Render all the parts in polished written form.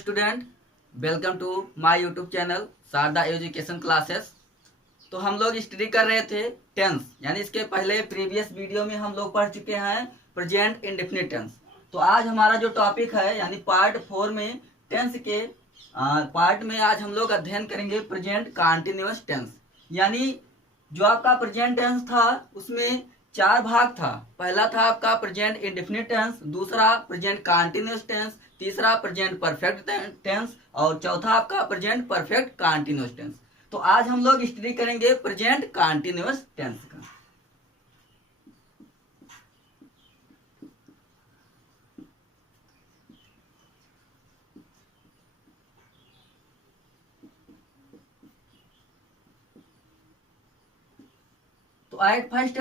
Student, welcome to my YouTube channel Sharda education classes. तो हम लोग स्टडी कर रहे थे टेंस, यानी इसके पहले प्रीवियस वीडियो में हम लोग पढ़ चुके हैं प्रेजेंट इंडेफिनिट टेंस। तो आज हमारा जो टॉपिक है यानी पार्ट 4 में टेंस के पार्ट में आज हम लोग अध्ययन करेंगे प्रेजेंट कंटीन्यूअस टेंस। यानी जो आपका प्रेजेंट टेंस था उसमें 4 भाग था। पहला था आपका प्रेजेंट इंडेफिनिट टेंस, दूसरा प्रेजेंट कंटीन्यूअस टेंस, तीसरा प्रेजेंट परफेक्ट टेंस और चौथा आपका प्रेजेंट परफेक्ट कंटीन्यूअस टेंस। तो आज हम लोग स्टडी करेंगे प्रेजेंट कंटीन्यूअस टेंस का। तो एट फर्स्ट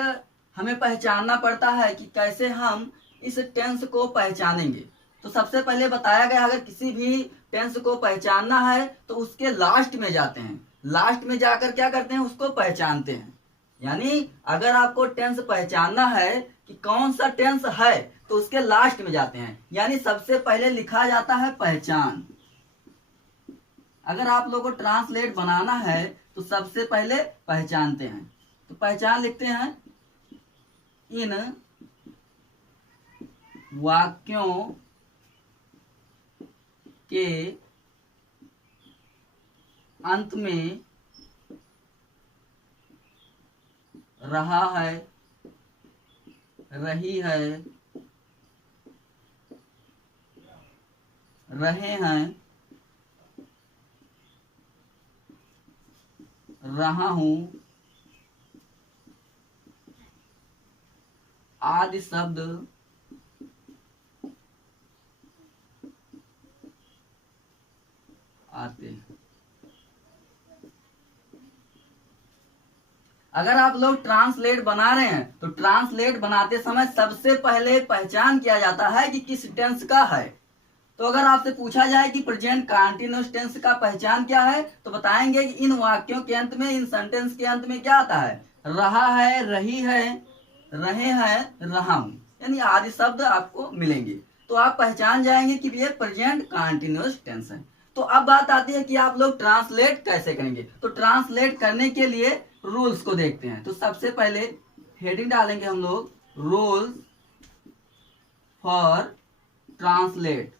हमें पहचानना पड़ता है कि कैसे हम इस टेंस को पहचानेंगे। तो सबसे पहले बताया गया अगर किसी भी टेंस को पहचानना है तो उसके लास्ट में जाते हैं, लास्ट में जाकर क्या करते हैं, उसको पहचानते हैं। यानी अगर आपको टेंस पहचानना है कि कौन सा टेंस है तो उसके लास्ट में जाते हैं, यानी सबसे पहले लिखा जाता है पहचान। अगर आप लोगों को ट्रांसलेट बनाना है तो सबसे पहले पहचानते हैं। तो पहचान लिखते हैं, इन वाक्यों के अंत में रहा है, रही है, रहे हैं, रहा हूं आदि शब्द आते हैं। अगर आप लोग ट्रांसलेट बना रहे हैं तो ट्रांसलेट बनाते समय सबसे पहले पहचान किया जाता है कि किस टेंस का है। तो अगर आपसे पूछा जाए कि प्रेजेंट कंटीन्यूअस टेंस का पहचान क्या है तो बताएंगे कि इन वाक्यों के अंत में, इन सेंटेंस के अंत में क्या आता है, रहा है, रही है, रहे हैं, रहा हूं, यानी आदि शब्द आपको मिलेंगे। तो आप पहचान जाएंगे कि ये प्रेजेंट कंटीन्यूअस टेंस है। तो अब बात आती है कि आप लोग ट्रांसलेट कैसे करेंगे। तो ट्रांसलेट करने के लिए रूल्स को देखते हैं। तो सबसे पहले हेडिंग डालेंगे हम लोग, रूल्स फॉर ट्रांसलेट।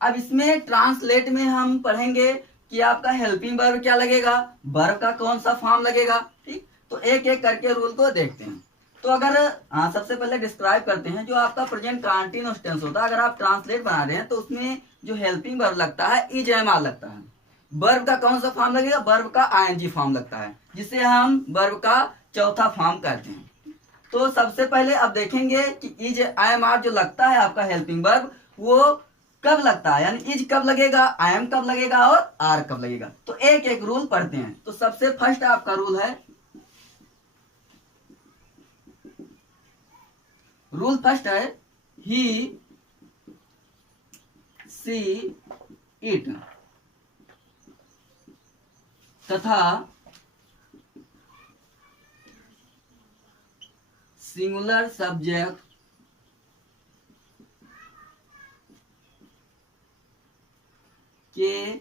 अब इसमें ट्रांसलेट में हम पढ़ेंगे कि आपका हेल्पिंग वर्ब क्या लगेगा, वर्ब का कौन सा फॉर्म लगेगा। ठीक, तो एक एक करके रूल को देखते हैं। तो अगर सबसे पहले डिस्क्राइब करते हैं जो आपका प्रेजेंट कंटीन्यूअस टेंस होता है। अगर आप ट्रांसलेट बना रहे हैं तो उसमें जो हेल्पिंग वर्ब लगता है इज एम आर लगता है। वर्ब का कौन सा फॉर्म लगेगा, वर्ब का आईएनजी फॉर्म लगता है, जिसे हम वर्ब का चौथा फॉर्म कहते हैं। तो सबसे पहले अब देखेंगे कि इज आई एम आर जो लगता है आपका हेल्पिंग वर्ब वो कब लगता है, यानी इज कब लगेगा, आई एम कब लगेगा और आर कब लगेगा। तो एक एक रूल पढ़ते हैं। तो सबसे फर्स्ट आपका रूल है, रूल फर्स्ट है ही सी इट तथा सिंगुलर सब्जेक्ट के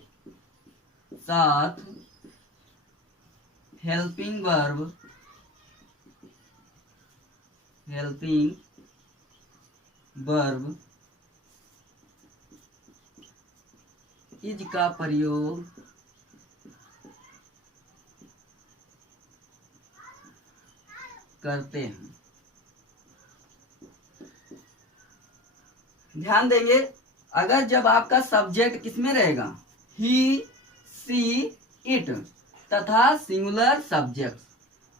साथ हेल्पिंग वर्ब इज का प्रयोग करते हैं। ध्यान देंगे, अगर जब आपका सब्जेक्ट किसमें रहेगा, ही सी इट तथा सिंगुलर सब्जेक्ट,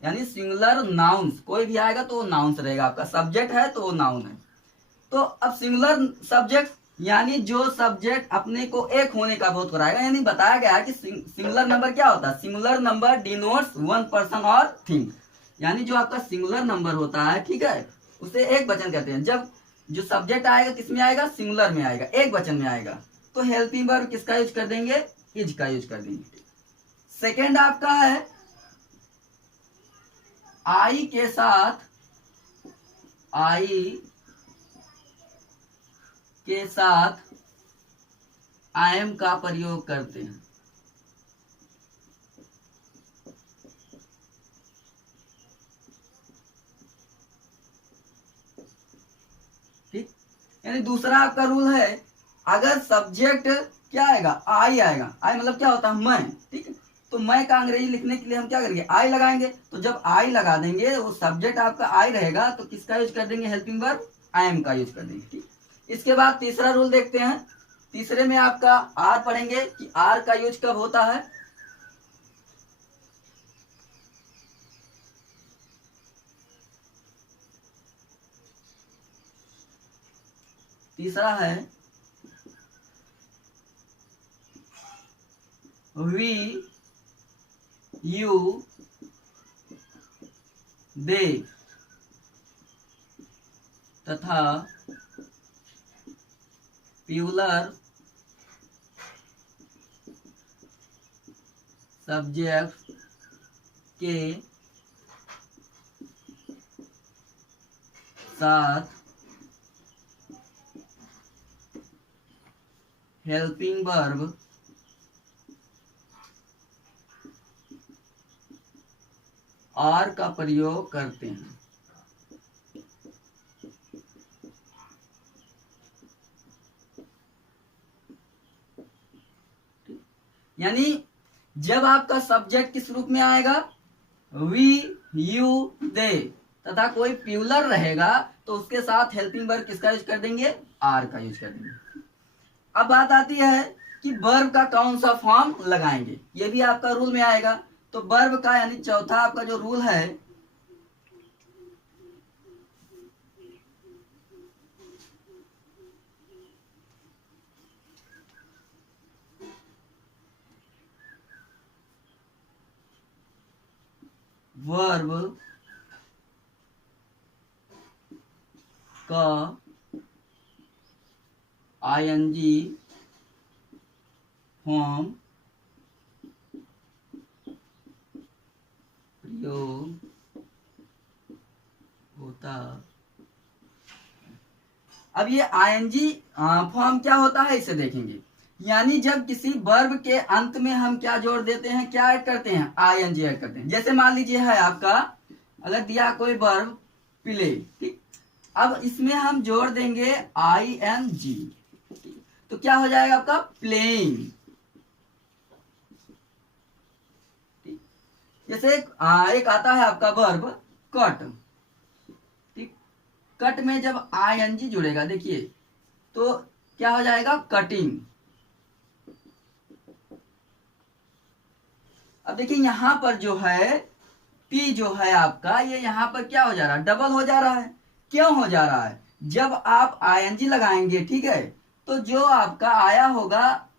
यानी सिंगुलर नाउन्स कोई भी आएगा तो वो नाउन्स रहेगा। आपका सब्जेक्ट है तो वो नाउन है। तो अब सिंगुलर सब्जेक्ट यानी जो सब्जेक्ट अपने को एक होने का बोध कराएगा। यानी बताया गया है कि सिंगुलर नंबर क्या होता है, singular number denotes one person और थिंग। यानी जो आपका सिंगुलर नंबर होता है, ठीक है, उसे एक वचन कहते हैं। जब जो सब्जेक्ट आएगा किसमें आएगा, सिंगुलर में आएगा, एक वचन में आएगा, तो हेल्पिंग वर्ब किसका यूज कर देंगे, इज का यूज कर देंगे। सेकेंड आपका है आई के साथ आई के साथ am का प्रयोग करते हैं। ठीक, यानी दूसरा आपका रूल है, अगर सब्जेक्ट क्या आएगा, आई आएगा, आई मतलब क्या होता है, मैं। ठीक है, तो मैं का अंग्रेजी लिखने के लिए हम क्या करेंगे, आई लगाएंगे। तो जब आई लगा देंगे, वो सब्जेक्ट आपका आई रहेगा, तो किसका यूज कर देंगे, हेल्पिंग वर्ब आई एम का यूज कर देंगे। ठीक, इसके बाद तीसरा रूल देखते हैं। तीसरे में आपका आर पढ़ेंगे कि आर का यूज कब होता है। तीसरा है वी, यू, दे तथा प्लूरल सब्जेक्ट के साथ हेल्पिंग वर्ब आर का प्रयोग करते हैं। यानी जब आपका सब्जेक्ट किस रूप में आएगा, वी, यू, दे तथा कोई प्लूरल रहेगा, तो उसके साथ हेल्पिंग वर्ब किसका यूज कर देंगे, आर का यूज कर देंगे। अब बात आती है कि वर्ब का कौन सा फॉर्म लगाएंगे, ये भी आपका रूल में आएगा। तो वर्ब का यानी चौथा आपका जो रूल है, वर्ब का आईएनजी फॉर्म प्रयोग होता। अब ये आईएनजी फॉर्म क्या होता है, इसे देखेंगे। यानी जब किसी वर्ब के अंत में हम क्या जोड़ देते हैं, क्या ऐड करते हैं, आईएनजी ऐड करते हैं। जैसे मान लीजिए है आपका, अगर दिया कोई वर्ब प्ले, ठीक, अब इसमें हम जोड़ देंगे आईएनजी, तो क्या हो जाएगा आपका, प्लेइंग। जैसे एक आता है आपका वर्ब कट, ठीक, कट में जब आईएनजी जुड़ेगा, देखिए तो क्या हो जाएगा, कटिंग। अब देखिए यहां पर जो है पी जो है आपका, ये यहां पर क्या हो जा रहा है, डबल हो जा रहा है। क्यों हो जा रहा है, जब आप आईएनजी लगाएंगे, ठीक है, तो जो आपका आया होगा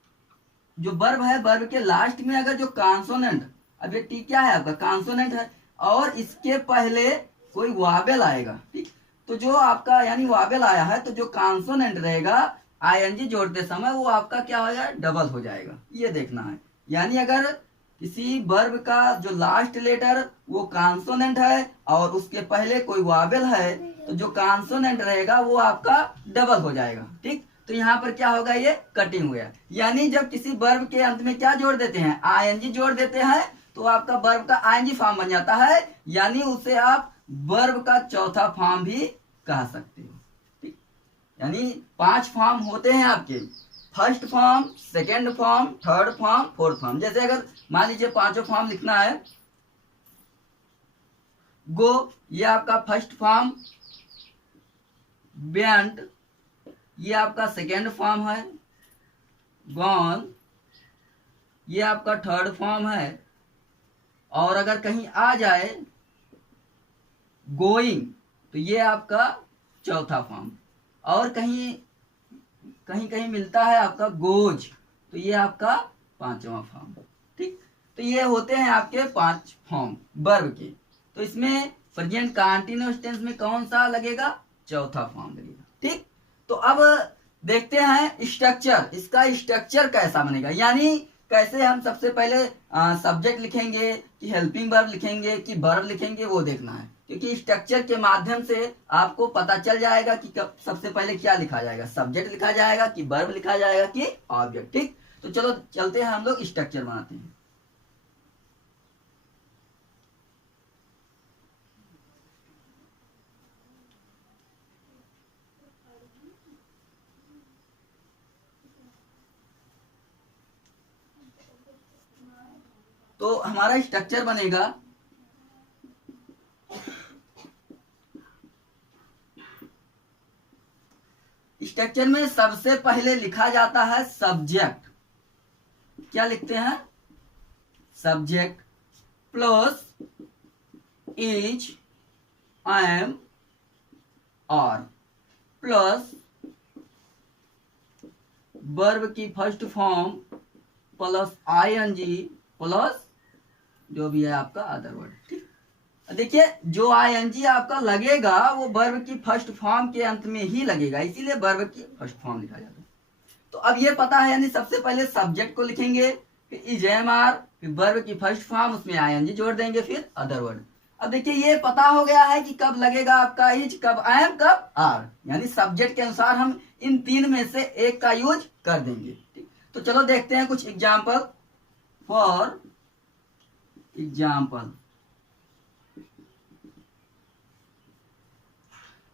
जो वर्ब है, वर्ब के लास्ट में अगर जो कॉन्सोनेंट, अब ये टी क्या है आपका, कॉन्सोनेंट है, और इसके पहले कोई वावेल आएगा, ठीक, तो जो आपका यानी वावेल आया है, तो जो कॉन्सोनेंट रहेगा आईएनजी जोड़ते समय, वो आपका क्या हो जाएगा, डबल हो जाएगा। ये देखना है, यानी अगर किसी वर्ब का जो लास्ट लेटर वो कॉन्सोनेंट है और उसके पहले कोई वावेल है, तो जो कॉन्सोनेंट रहेगा वो आपका डबल हो जाएगा। ठीक, तो यहाँ पर क्या होगा, ये कटिंग हो गया। यानी जब किसी वर्ब के अंत में क्या जोड़ देते हैं, आईएनजी जोड़ देते हैं, तो आपका वर्ब का आईएनजी फॉर्म बन जाता है। यानी उसे आप वर्ब का चौथा फॉर्म भी कह सकते हो। ठीक, यानी 5 फॉर्म होते हैं आपके, first form, second form, third form, fourth form. जैसे अगर मान लीजिए 5 फॉर्म लिखना है, गो ये आपका फर्स्ट फॉर्म, बेंट ये आपका सेकेंड फॉर्म है, गॉन ये आपका थर्ड फॉर्म है, और अगर कहीं आ जाए गोइंग तो ये आपका चौथा फॉर्म, और कहीं कहीं कहीं मिलता है आपका गोज, तो ये आपका 5वां फॉर्म। ठीक, तो ये होते हैं आपके 5 फॉर्म वर्ब के। तो इसमें प्रेजेंट कंटीन्यूअस टेंस में कौन सा लगेगा, चौथा फॉर्म लगेगा। ठीक, तो अब देखते हैं स्ट्रक्चर, इसका स्ट्रक्चर कैसा बनेगा, यानी कैसे हम सबसे पहले सब्जेक्ट लिखेंगे कि हेल्पिंग वर्ब लिखेंगे कि वर्ब लिखेंगे, वो देखना है। क्योंकि स्ट्रक्चर के माध्यम से आपको पता चल जाएगा कि सबसे पहले क्या लिखा जाएगा, सब्जेक्ट लिखा जाएगा कि वर्ब लिखा जाएगा कि ऑब्जेक्ट। ठीक, तो चलो चलते हैं, हम लोग स्ट्रक्चर बनाते हैं। तो हमारा स्ट्रक्चर बनेगा, स्ट्रक्चर में सबसे पहले लिखा जाता है सब्जेक्ट। क्या लिखते हैं, सब्जेक्ट प्लस इज, एम, और प्लस वर्ब की first form plus ING plus जो भी है आपका अदर वर्ड। ठीक, देखिए जो आईएनजी आपका लगेगा वो वर्ब की फर्स्ट फॉर्म के अंत में ही लगेगा, इसीलिए वर्ब की फर्स्ट फॉर्म लिखा जाता है। तो अब ये पता है, यानी सबसे पहले सब्जेक्ट को लिखेंगे, फिर इज एम आर, फिर वर्ब की फर्स्ट फॉर्म, उसमें आईएनजी जोड़ देंगे, फिर अदर वर्ड। अब देखिए ये पता हो गया है कि कब लगेगा आपका इज, कब एम, कब आर, यानी सब्जेक्ट के अनुसार हम इन तीन में से एक का यूज कर देंगे। ठीक, तो चलो देखते हैं कुछ एग्जाम्पल। फॉर एग्जाम्पल,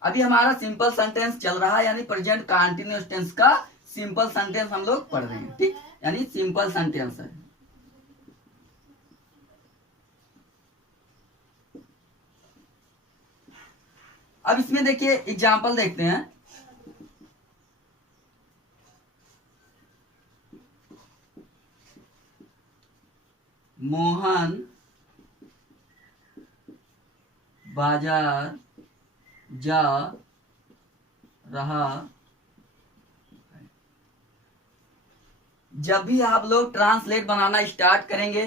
अभी हमारा सिंपल सेंटेंस चल रहा है, यानी प्रेजेंट कंटीन्यूअस टेंस का सिंपल सेंटेंस हम लोग पढ़ रहे हैं। ठीक, यानी सिंपल सेंटेंस है। अब इसमें देखिए एग्जाम्पल देखते हैं। मोहन बाजार जा रहा। जब भी आप लोग ट्रांसलेट बनाना स्टार्ट करेंगे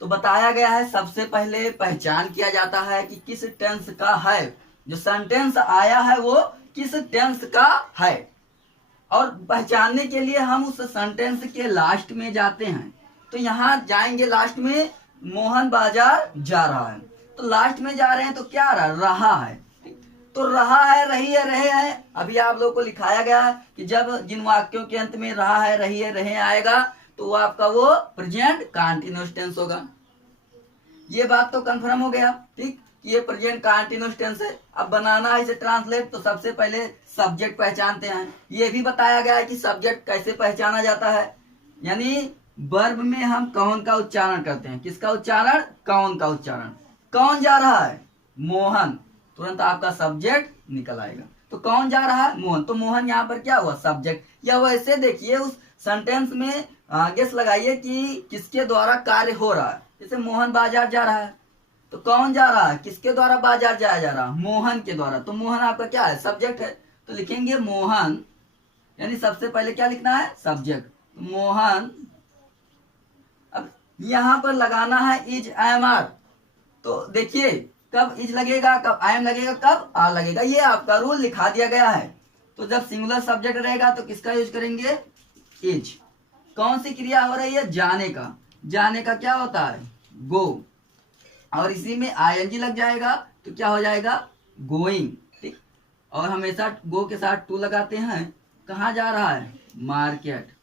तो बताया गया है सबसे पहले पहचान किया जाता है कि किस टेंस का है, जो सेंटेंस आया है वो किस टेंस का है, और पहचानने के लिए हम उस सेंटेंस के लास्ट में जाते हैं। तो यहाँ जाएंगे लास्ट में, मोहन बाजार जा रहा है, तो लास्ट में जा रहे हैं तो क्या रहा है। तो रहा है, रही है, रहे हैं, अभी आप लोगों को लिखाया गया है कि जब जिन वाक्यों के अंत में रहा है, रही है, रहे आएगा तो वो आपका वो प्रेजेंट कंटीन्यूअस टेंस होगा। ये बात तो कंफर्म हो गया। ठीक, ये प्रेजेंट कंटीन्यूअस टेंस है। अब बनाना है इसे ट्रांसलेट, तो सबसे पहले सब्जेक्ट पहचानते हैं। ये भी बताया गया है कि सब्जेक्ट कैसे पहचाना जाता है, यानी वर्ब में हम कौन का उच्चारण करते हैं, किसका उच्चारण, कौन का उच्चारण। कौन जा रहा है, मोहन, तुरंत आपका सब्जेक्ट निकल आएगा। तो कौन जा रहा है, मोहन, तो मोहन यहाँ पर क्या हुआ, सब्जेक्ट। या वैसे देखिए उस सेंटेंस में गेस लगाइए कि किसके द्वारा कार्य हो रहा है। जैसे मोहन बाजार जा रहा है, तो कौन जा रहा है, किसके द्वारा बाजार जाया जा रहा है, मोहन के द्वारा। तो मोहन आपका क्या है, सब्जेक्ट है, तो लिखेंगे मोहन, यानी सबसे पहले क्या लिखना है, सब्जेक्ट, मोहन। अब यहाँ पर लगाना है इज एम आर, तो देखिए कब इज लगेगा, कब आई एम लगेगा, कब आर लगेगा, ये आपका रूल लिखा दिया गया है। तो जब सिंगुलर सब्जेक्ट रहेगा तो किसका यूज करेंगे, इज। कौन सी क्रिया हो रही है, जाने का, जाने का क्या होता है, गो, और इसी में आईएनजी लग जाएगा तो क्या हो जाएगा, गोइंग। ठीक, और हमेशा गो के साथ टू लगाते हैं। कहाँ जा रहा है, मार्केट।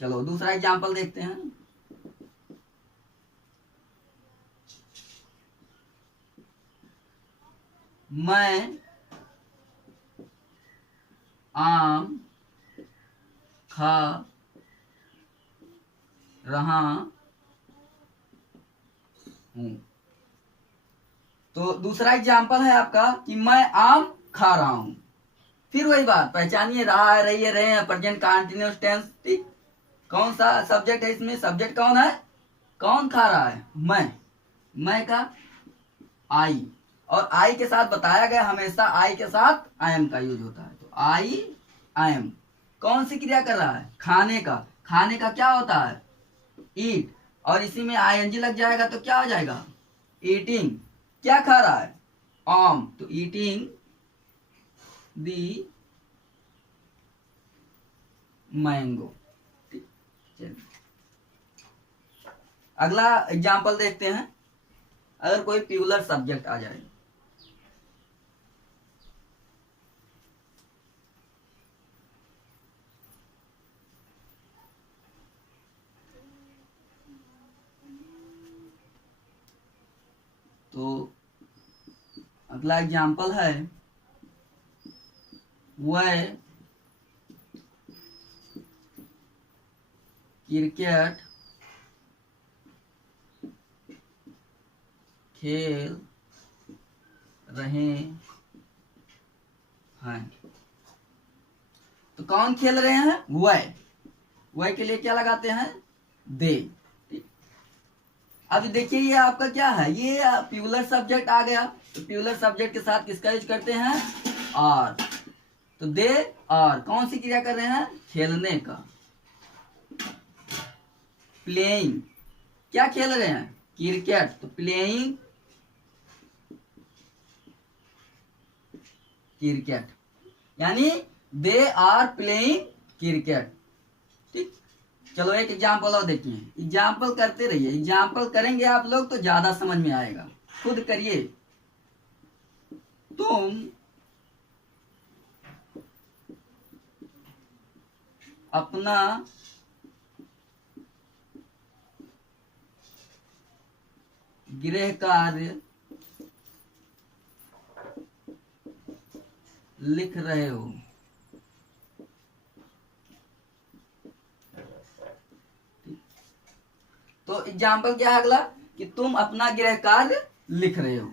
चलो दूसरा एग्जांपल देखते हैं। मैं आम खा रहा हूं। तो दूसरा एग्जाम्पल है आपका कि मैं आम खा रहा हूं। फिर वही बात, पहचानिए, रहा है, रही है, रहे हैं, प्रेजेंट कंटीन्यूअस टेंस। ठीक, कौन सा सब्जेक्ट है इसमें, सब्जेक्ट कौन है, कौन खा रहा है, मैं का आई, और आई के साथ बताया गया हमेशा आई के साथ आई एम का यूज होता है। तो आई एम कौन सी क्रिया कर रहा है, खाने का, खाने का क्या होता है, ईट, और इसी में आईएनजी लग जाएगा तो क्या हो जाएगा, ईटिंग। क्या खा रहा है, आम, तो ईटिंग दी मैंगो। अगला एग्जाम्पल देखते हैं। अगर कोई प्यूलर सब्जेक्ट आ जाए। तो अगला एग्जाम्पल है वह क्रिकेट खेल रहे हैं। तो कौन खेल रहे हैं? वह के लिए क्या लगाते हैं? दे। अब देखिए ये आपका क्या है, ये प्यूलर सब्जेक्ट आ गया। तो प्यूलर सब्जेक्ट के साथ किसका यूज करते हैं? आर। तो दे आर कौन सी क्रिया कर रहे हैं? खेलने का। प्लेइंग, क्या खेल रहे हैं? क्रिकेट। तो प्लेइंग क्रिकेट, यानी दे आर प्लेइंग क्रिकेट। ठीक, चलो एक एग्जाम्पल और देखिए। एग्जाम्पल करते रहिए, एग्जाम्पल करेंगे आप लोग तो ज्यादा समझ में आएगा। खुद करिए। तुम अपना गृह कार्य लिख रहे हो। तो एग्जाम्पल क्या है अगला, कि तुम अपना गृह कार्य लिख रहे हो।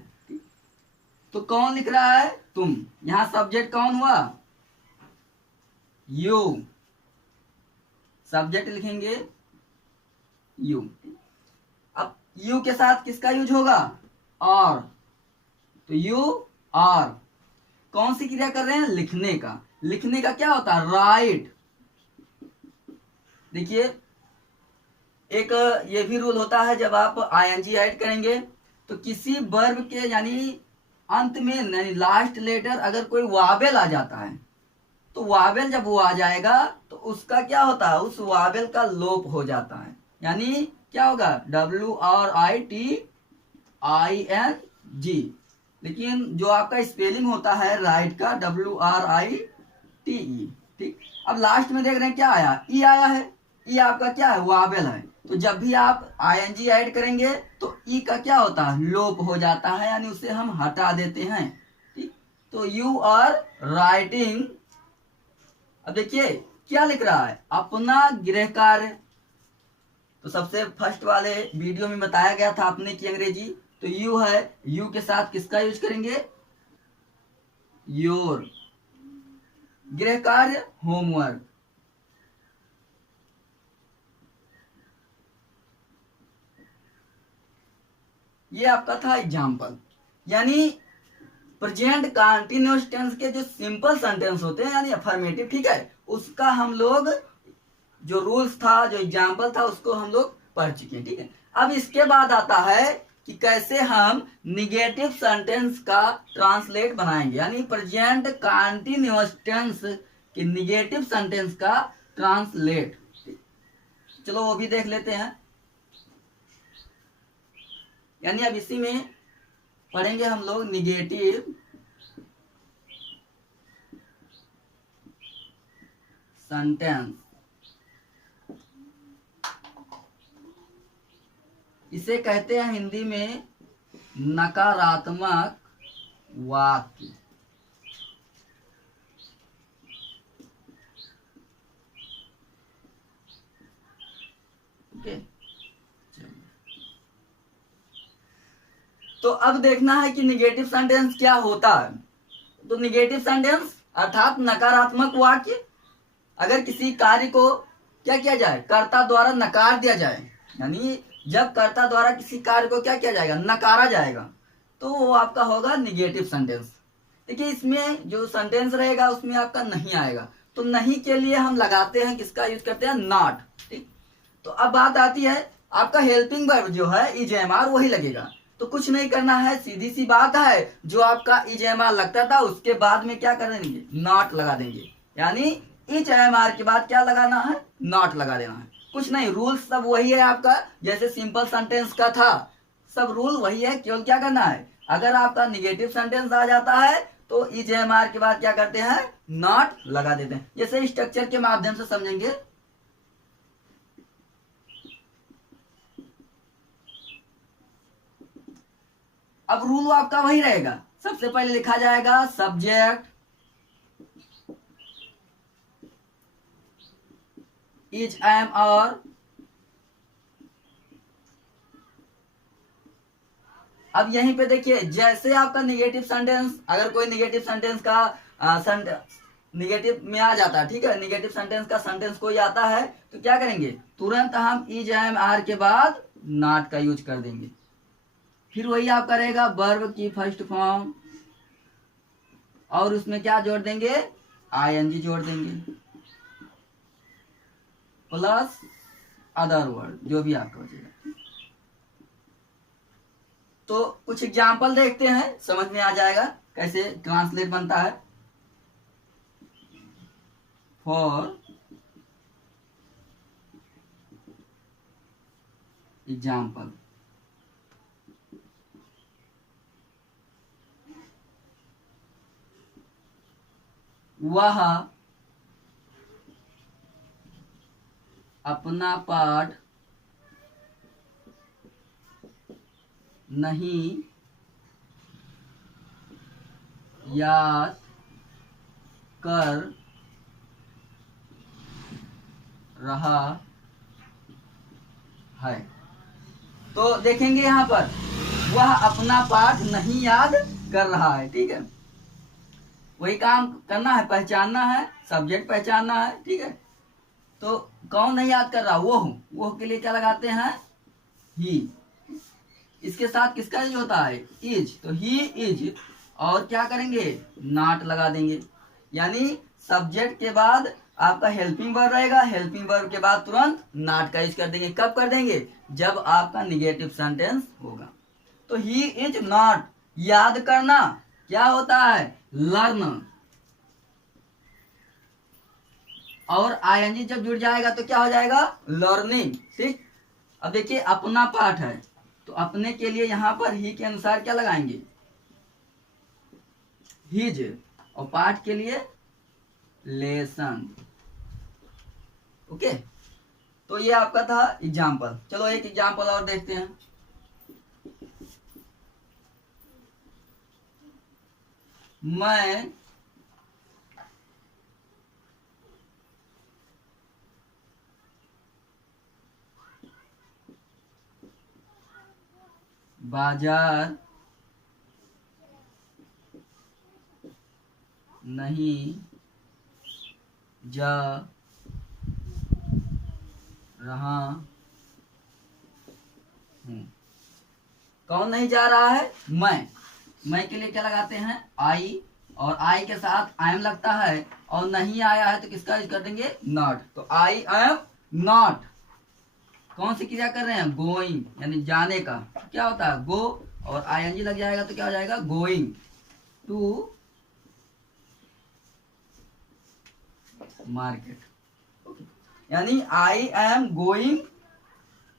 तो कौन लिख रहा है? तुम। यहां सब्जेक्ट कौन हुआ? यू। सब्जेक्ट लिखेंगे यू। अब यू के साथ किसका यूज होगा? आर। तो यू आर कौन सी क्रिया कर रहे हैं? लिखने का। लिखने का क्या होता है? राइट। देखिए एक ये भी रूल होता है, जब आप आईएनजी ऐड करेंगे तो किसी वर्ब के यानी अंत में यानी लास्ट लेटर अगर कोई वावेल आ जाता है तो वावेल जब वो आ जाएगा तो उसका क्या होता है? उस वावेल का लोप हो जाता है। यानी क्या होगा? WRITING। लेकिन जो आपका स्पेलिंग होता है राइट का WRITE। ठीक, अब लास्ट में देख रहे हैं क्या आया? ई आया है। ई आपका क्या है? वावेल है। तो जब भी आप आईएनजी ऐड करेंगे तो ई का क्या होता है? लोप हो जाता है, यानी उसे हम हटा देते हैं। ठीक, तो यू आर राइटिंग। अब देखिए क्या लिख रहा है? अपना गृह कार्य। तो सबसे फर्स्ट वाले वीडियो में बताया गया था अपने की अंग्रेजी। तो यू है, यू के साथ किसका यूज करेंगे? योर। गृह कार्य होमवर्क। ये आपका था एग्जाम्पल। यानी प्रेजेंट कंटीन्यूअस टेंस के जो सिंपल सेंटेंस होते हैं यानी अफर्मेटिव, ठीक है, उसका हम लोग जो रूल्स था, जो एग्जाम्पल था, उसको हम लोग पढ़ चुके हैं। ठीक है, अब इसके बाद आता है कि कैसे हम निगेटिव सेंटेंस का ट्रांसलेट बनाएंगे, यानी प्रेजेंट कंटीन्यूअस टेंस के निगेटिव सेंटेंस का ट्रांसलेट। चलो वो भी देख लेते हैं। यानी अब इसी में पढ़ेंगे हम लोग निगेटिव सेंटेंस। इसे कहते हैं हिंदी में नकारात्मक वाक्य। ओके, तो अब देखना है कि निगेटिव सेंटेंस क्या होता है। तो निगेटिव सेंटेंस अर्थात नकारात्मक वाक्य, अगर किसी कार्य को क्या किया जाए? कर्ता द्वारा नकार दिया जाए, यानी जब कर्ता द्वारा किसी कार्य को क्या किया जाएगा? नकारा जाएगा, तो वो आपका होगा निगेटिव सेंटेंस। देखिए इसमें जो सेंटेंस रहेगा उसमें आपका नहीं आएगा। तो नहीं के लिए हम लगाते हैं, किसका यूज करते हैं? नॉट। ठीक, तो अब बात आती है आपका हेल्पिंग वर्ब जो है इजेएमआर वही लगेगा। तो कुछ नहीं करना है, सीधी सी बात है, जो आपका इजेएमआर लगता था उसके बाद में क्या कर देंगे? नॉट लगा देंगे। यानी इजेएमआर के बाद क्या लगाना है? नॉट लगा देना है। कुछ नहीं, रूल्स सब वही है आपका, जैसे सिंपल सेंटेंस का था। सब रूल वही है, केवल क्या करना है, अगर आपका निगेटिव सेंटेंस आ जाता है तो EJMR के बाद क्या करते हैं, नॉट लगा देते हैं। जैसे स्ट्रक्चर के माध्यम से समझेंगे। अब रूल आपका वही रहेगा, सबसे पहले लिखा जाएगा सब्जेक्ट इज एम और अब यहीं पे देखिए, जैसे आपका निगेटिव सेंटेंस, अगर कोई निगेटिव सेंटेंस का निगेटिव में आ जाता है, ठीक है, निगेटिव सेंटेंस का सेंटेंस कोई आता है तो क्या करेंगे, तुरंत हम इज एम आर के बाद नॉट का यूज कर देंगे। फिर वही आप करेगा वर्ब की फर्स्ट फॉर्म और उसमें क्या जोड़ देंगे, ING जोड़ देंगे प्लस अदर वर्ड, जो भी आपका बचेगा। तो कुछ एग्जाम्पल देखते हैं, समझ में आ जाएगा कैसे ट्रांसलेट बनता है। फॉर एग्जाम्पल, वह अपना पाठ नहीं याद कर रहा है। तो देखेंगे यहाँ पर वह अपना पाठ नहीं याद कर रहा है, ठीक है, वही काम करना है, पहचानना है, सब्जेक्ट पहचानना है, ठीक है। तो कौन नहीं याद कर रहा, वो के लिए क्या लगाते हैं, ही। इसके साथ किसका यूज होता है, इज, तो ही इज, और क्या करेंगे, नॉट लगा देंगे। यानी सब्जेक्ट के बाद आपका हेल्पिंग वर्ब रहेगा, हेल्पिंग वर्ब के बाद तुरंत नॉट का यूज कर देंगे। कब कर देंगे, जब आपका निगेटिव सेंटेंस होगा। तो ही इज नॉट, याद करना क्या होता है, लर्न, और ING जब जुड़ जाएगा तो क्या हो जाएगा, लर्निंग, ठीक। अब देखिए अपना पाठ है तो अपने के लिए यहां पर ही के अनुसार क्या लगाएंगे, हिज, और पाठ के लिए लेसन, ओके। तो ये आपका था एग्जाम्पल। चलो एक एग्जाम्पल और देखते हैं। मैं बाजार नहीं जा रहा हूं। कौन नहीं जा रहा है, मैं के लिए क्या लगाते हैं, आई, और आई के साथ आई एम लगता है, और नहीं आया है तो किसका यूज कर देंगे, नॉट। तो आई एम नॉट, कौन सी क्रिया कर रहे हैं, गोइंग, यानी जाने का क्या होता है, गो, और ING लग जाएगा तो क्या हो जाएगा, गोइंग टू मार्केट, यानी I am going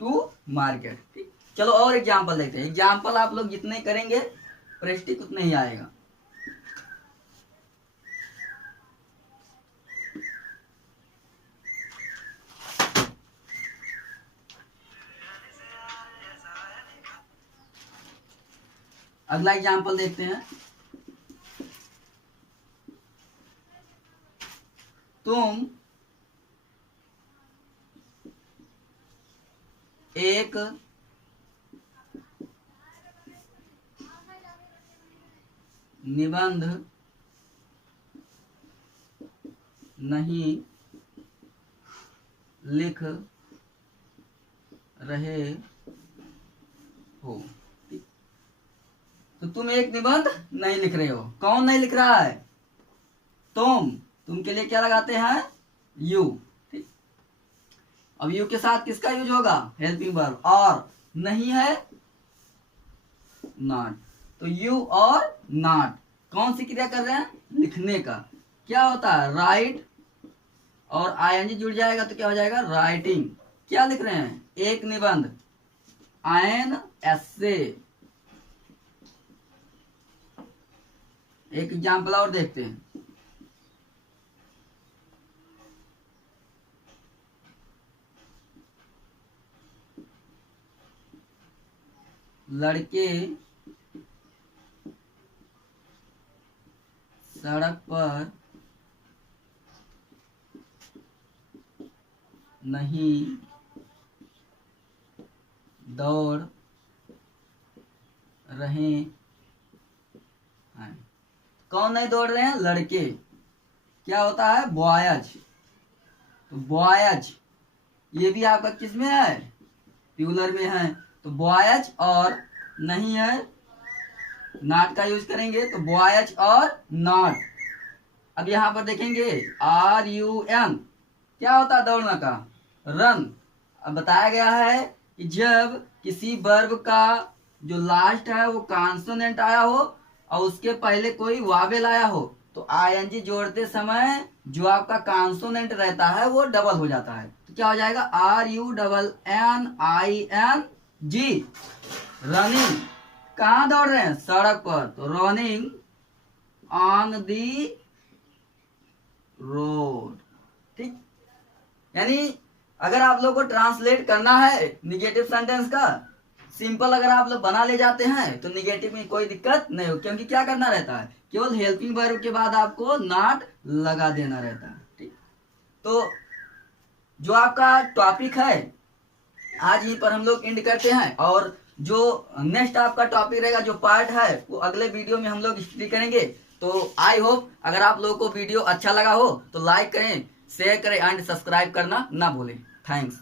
to market, ठीक। चलो और एग्जाम्पल देखते हैं। एग्जाम्पल आप लोग जितने करेंगे प्रैक्टिस उतने ही आएगा। अगला एग्जाम्पल देखते हैं। तुम एक निबंध नहीं लिख रहे हो, तो तुम एक निबंध नहीं लिख रहे हो। कौन नहीं लिख रहा है, तुम के लिए क्या लगाते हैं, यू, ठीक। अब यू के साथ किसका यूज होगा, हेल्पिंग वर्ब, और नहीं है नॉट, तो यू और नॉट कौन सी क्रिया कर रहे हैं, लिखने का, क्या होता है, राइट, और ING जुड़ जाएगा तो क्या हो जाएगा, राइटिंग। क्या लिख रहे हैं, एक निबंध, INS से। एक एग्जाम्पल और देखते हैं। लड़के सड़क पर नहीं दौड़ रहे हैं। कौन नहीं दौड़ रहे हैं? लड़के। क्या होता है? बॉयज। तो बॉयज ये भी आपका किस में है? प्लूरल में है। तो बॉयज और नहीं है, नॉट का यूज करेंगे तो बॉयज और नॉट। अब यहाँ पर देखेंगे RUN क्या होता है? दौड़ना का रन। अब बताया गया है कि जब किसी वर्ब का जो लास्ट है वो कॉन्सोनेंट आया हो और उसके पहले कोई वावेल आया हो तो ING जोड़ते समय जो आपका कॉन्सोनेंट रहता है वो डबल हो जाता है। तो क्या हो जाएगा? RUNNING। रनिंग। कहाँ दौड़ रहे हैं? सड़क पर। तो रनिंग ऑन दी रोड। ठीक। यानी अगर आप लोग को ट्रांसलेट करना है निगेटिव सेंटेंस का, सिंपल अगर आप लोग बना ले जाते हैं तो निगेटिव में कोई दिक्कत नहीं हो, क्योंकि क्या करना रहता है? केवल हेल्पिंग वर्ब के बाद आपको नॉट लगा देना रहता है। ठीक। तो जो आपका टॉपिक है आज यहीं पर हम लोग एंड करते हैं, और जो नेक्स्ट आपका टॉपिक रहेगा, जो पार्ट है, वो अगले वीडियो में हम लोग स्टडी करेंगे। तो आई होप अगर आप लोगों को वीडियो अच्छा लगा हो तो लाइक करें, शेयर करें एंड सब्सक्राइब करना ना भूलें। थैंक्स।